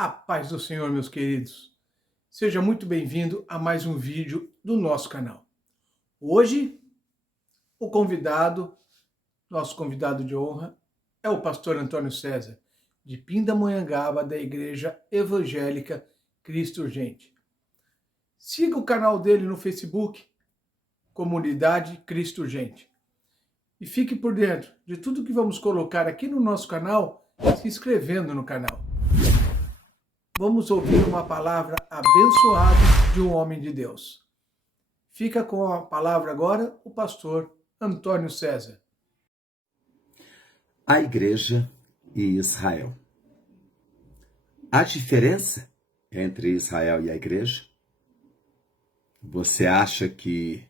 A paz do Senhor, meus queridos. Seja muito bem-vindo a mais um vídeo do nosso canal. Hoje, nosso convidado de honra, é o pastor Antônio César, de Pindamonhangaba, da Igreja Evangélica Cristo Urgente. Siga o canal dele no Facebook, Comunidade Cristo Urgente. E fique por dentro de tudo que vamos colocar aqui no nosso canal, se inscrevendo no canal. Vamos ouvir uma palavra abençoada de um homem de Deus. Fica com a palavra agora o pastor Antônio César. A Igreja e Israel. Há diferença entre Israel e a Igreja? Você acha que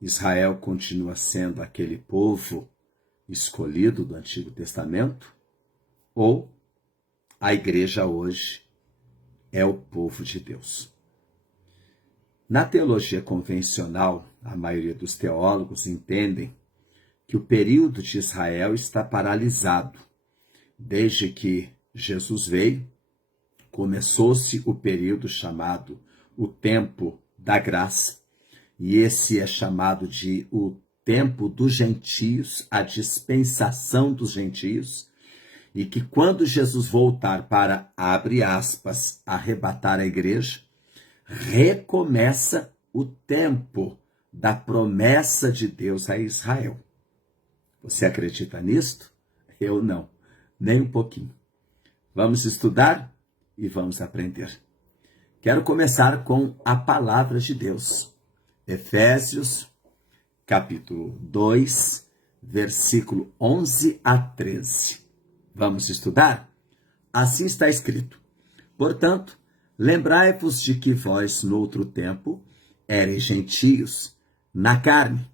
Israel continua sendo aquele povo escolhido do Antigo Testamento? Ou a Igreja hoje é o povo de Deus? Na teologia convencional, a maioria dos teólogos entendem que o período de Israel está paralisado. Desde que Jesus veio, começou-se o período chamado o tempo da graça, e esse é chamado de o tempo dos gentios, a dispensação dos gentios, e que quando Jesus voltar para, abre aspas, arrebatar a igreja, recomeça o tempo da promessa de Deus a Israel. Você acredita nisto? Eu não, nem um pouquinho. Vamos estudar e vamos aprender. Quero começar com a palavra de Deus. Efésios, capítulo 2, versículo 11 a 13. Vamos estudar? Assim está escrito: portanto, lembrai-vos de que vós, no outro tempo, erais gentios, na carne,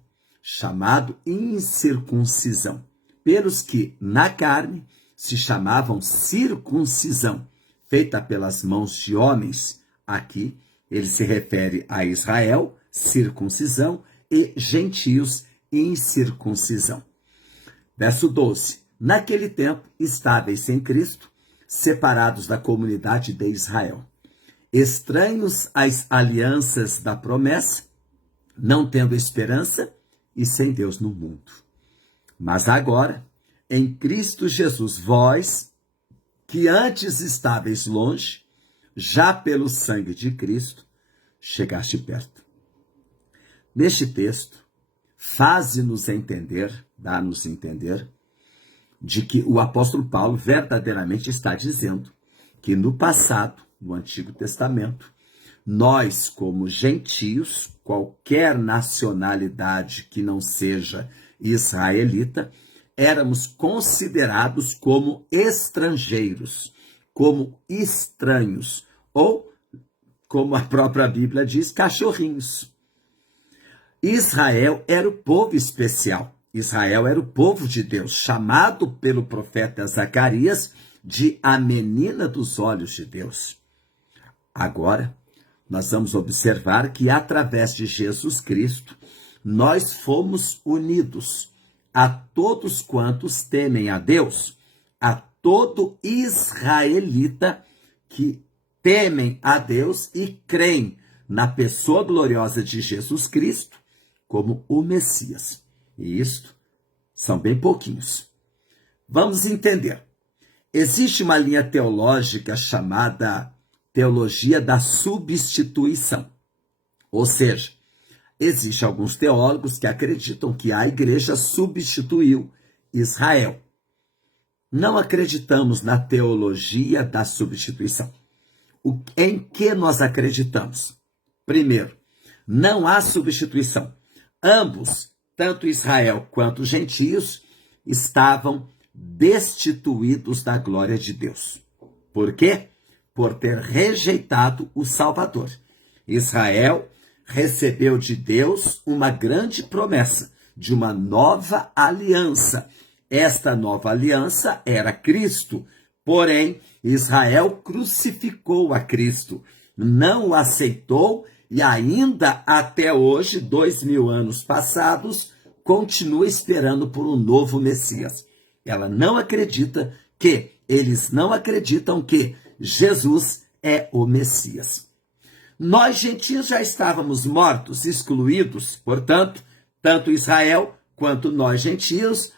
chamado incircuncisão, pelos que, na carne, se chamavam circuncisão, feita pelas mãos de homens. Aqui, ele se refere a Israel, circuncisão, e gentios, incircuncisão. Verso 12. Naquele tempo, estáveis sem Cristo, separados da comunidade de Israel, estranhos às alianças da promessa, não tendo esperança e sem Deus no mundo. Mas agora, em Cristo Jesus, vós, que antes estáveis longe, já pelo sangue de Cristo, chegaste perto. Neste texto, faze-nos entender, dá-nos entender, de que o apóstolo Paulo verdadeiramente está dizendo que no passado, no Antigo Testamento, nós, como gentios, qualquer nacionalidade que não seja israelita, éramos considerados como estrangeiros, como estranhos, ou, como a própria Bíblia diz, cachorrinhos. Israel era o povo especial. Israel era o povo de Deus, chamado pelo profeta Zacarias de a menina dos olhos de Deus. Agora, nós vamos observar que através de Jesus Cristo, nós fomos unidos a todos quantos temem a Deus, a todo israelita que temem a Deus e creem na pessoa gloriosa de Jesus Cristo como o Messias. E isto são bem pouquinhos. Vamos entender. Existe uma linha teológica chamada teologia da substituição. Ou seja, existem alguns teólogos que acreditam que a igreja substituiu Israel. Não acreditamos na teologia da substituição. Em que nós acreditamos? Primeiro, não há substituição. Ambos, tanto Israel quanto os gentios, estavam destituídos da glória de Deus. Por quê? Por ter rejeitado o Salvador. Israel recebeu de Deus uma grande promessa de uma nova aliança. Esta nova aliança era Cristo, porém Israel crucificou a Cristo, não o aceitou e ainda até hoje, 2000 anos passados, continua esperando por um novo Messias. Eles não acreditam que Jesus é o Messias. Nós, gentios, já estávamos mortos, excluídos, portanto, tanto Israel quanto nós, gentios,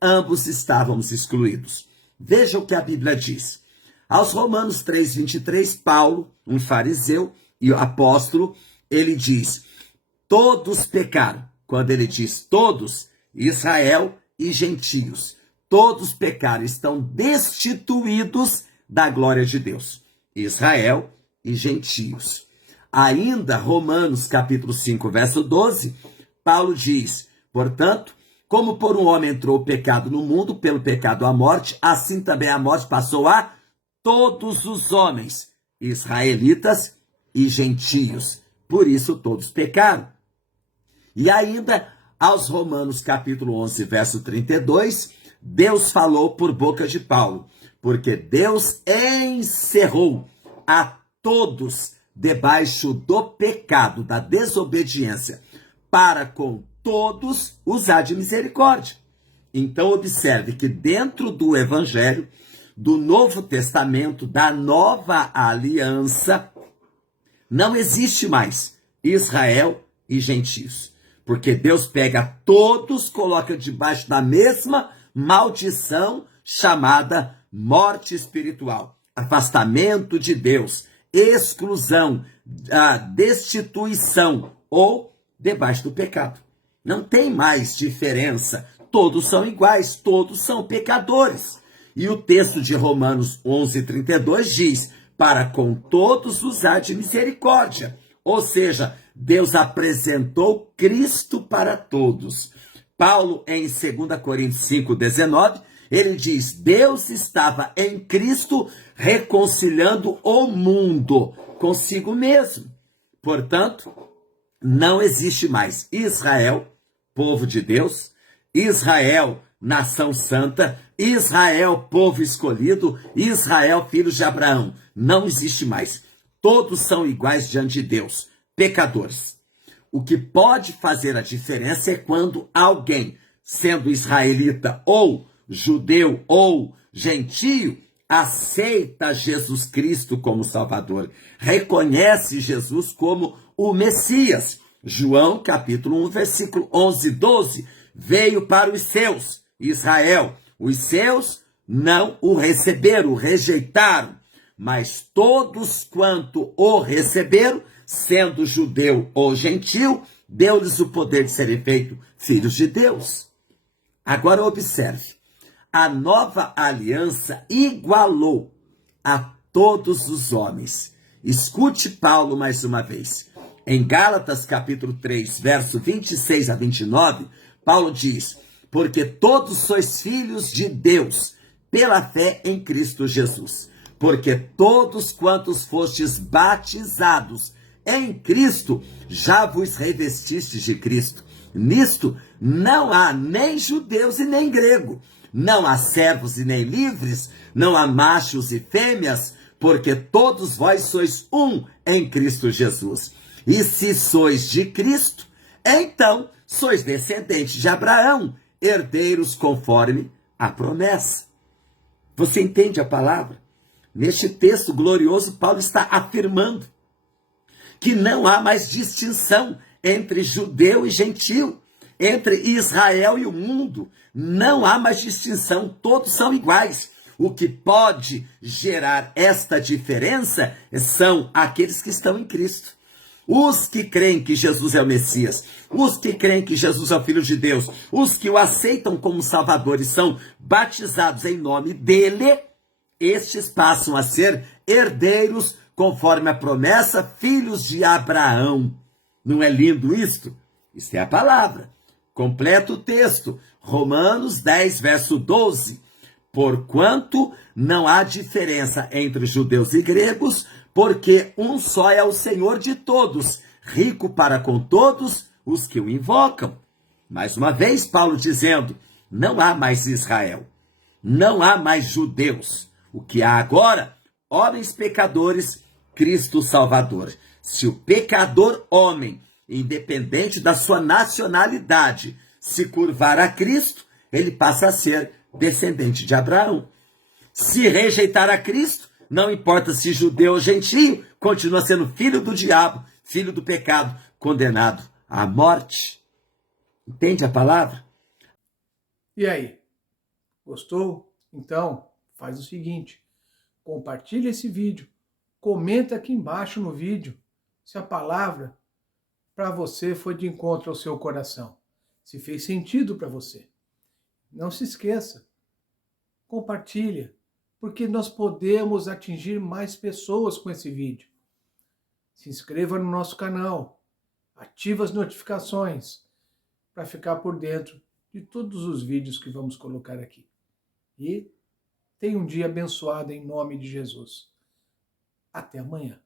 ambos estávamos excluídos. Veja o que a Bíblia diz. Aos Romanos 3:23, Paulo, um fariseu e apóstolo, ele diz, todos pecaram. Quando ele diz todos, Israel e gentios, todos pecaram, estão destituídos da glória de Deus. Israel e gentios. Ainda, Romanos capítulo 5, verso 12, Paulo diz, portanto, como por um homem entrou o pecado no mundo, pelo pecado a morte, assim também a morte passou a todos os homens, israelitas e gentios. Por isso todos pecaram. E ainda, aos Romanos capítulo 11, verso 32, Deus falou por boca de Paulo, porque Deus encerrou a todos debaixo do pecado, da desobediência, para com todos usar de misericórdia. Então observe que dentro do Evangelho, do Novo Testamento, da Nova Aliança, não existe mais Israel e gentios. Porque Deus pega todos, coloca debaixo da mesma maldição chamada morte espiritual. Afastamento de Deus, exclusão, destituição ou debaixo do pecado. Não tem mais diferença. Todos são iguais, todos são pecadores. E o texto de Romanos 11:32 diz, para com todos usar de misericórdia. Ou seja, Deus apresentou Cristo para todos. Paulo, em 2 Coríntios 5:19, ele diz, Deus estava em Cristo reconciliando o mundo consigo mesmo. Portanto, não existe mais Israel, povo de Deus, Israel, nação santa, Israel, povo escolhido, Israel, filhos de Abraão. Não existe mais. Todos são iguais diante de Deus, pecadores. O que pode fazer a diferença é quando alguém, sendo israelita ou judeu ou gentio, aceita Jesus Cristo como Salvador, reconhece Jesus como o Messias. João, capítulo 1, versículo 11 e 12, veio para os seus, Israel. Os seus não o receberam, o rejeitaram. Mas todos quanto o receberam, sendo judeu ou gentil, deu-lhes o poder de serem feitos filhos de Deus. Agora observe, a nova aliança igualou a todos os homens. Escute Paulo mais uma vez. Em Gálatas capítulo 3, verso 26 a 29, Paulo diz, porque todos sois filhos de Deus, pela fé em Cristo Jesus. Porque todos quantos fostes batizados em Cristo, já vos revestistes de Cristo. Nisto não há nem judeus e nem grego, não há servos e nem livres, não há machos e fêmeas, porque todos vós sois um em Cristo Jesus. E se sois de Cristo, então sois descendentes de Abraão, herdeiros conforme a promessa. Você entende a palavra? Neste texto glorioso, Paulo está afirmando que não há mais distinção entre judeu e gentio, entre Israel e o mundo. Não há mais distinção, todos são iguais. O que pode gerar esta diferença são aqueles que estão em Cristo. Os que creem que Jesus é o Messias, os que creem que Jesus é o Filho de Deus, os que o aceitam como Salvador e são batizados em nome dele, estes passam a ser herdeiros conforme a promessa, filhos de Abraão. Não é lindo isto? Isto é a palavra. Completa o texto. Romanos 10, verso 12. Porquanto não há diferença entre judeus e gregos, porque um só é o Senhor de todos, rico para com todos os que o invocam. Mais uma vez, Paulo dizendo, não há mais Israel, não há mais judeus. O que há agora? Homens pecadores, Cristo Salvador. Se o pecador homem, independente da sua nacionalidade, se curvar a Cristo, ele passa a ser descendente de Abraão. Se rejeitar a Cristo, Não importa se judeu ou gentio, continua sendo filho do diabo, filho do pecado, condenado à morte. Entende a palavra? E aí? Gostou? Então, faz o seguinte, compartilha esse vídeo, comenta aqui embaixo no vídeo se a palavra para você foi de encontro ao seu coração, se fez sentido para você. Não se esqueça, compartilha, porque nós podemos atingir mais pessoas com esse vídeo. Se inscreva no nosso canal, ativa as notificações para ficar por dentro de todos os vídeos que vamos colocar aqui. E tenha um dia abençoado em nome de Jesus. Até amanhã.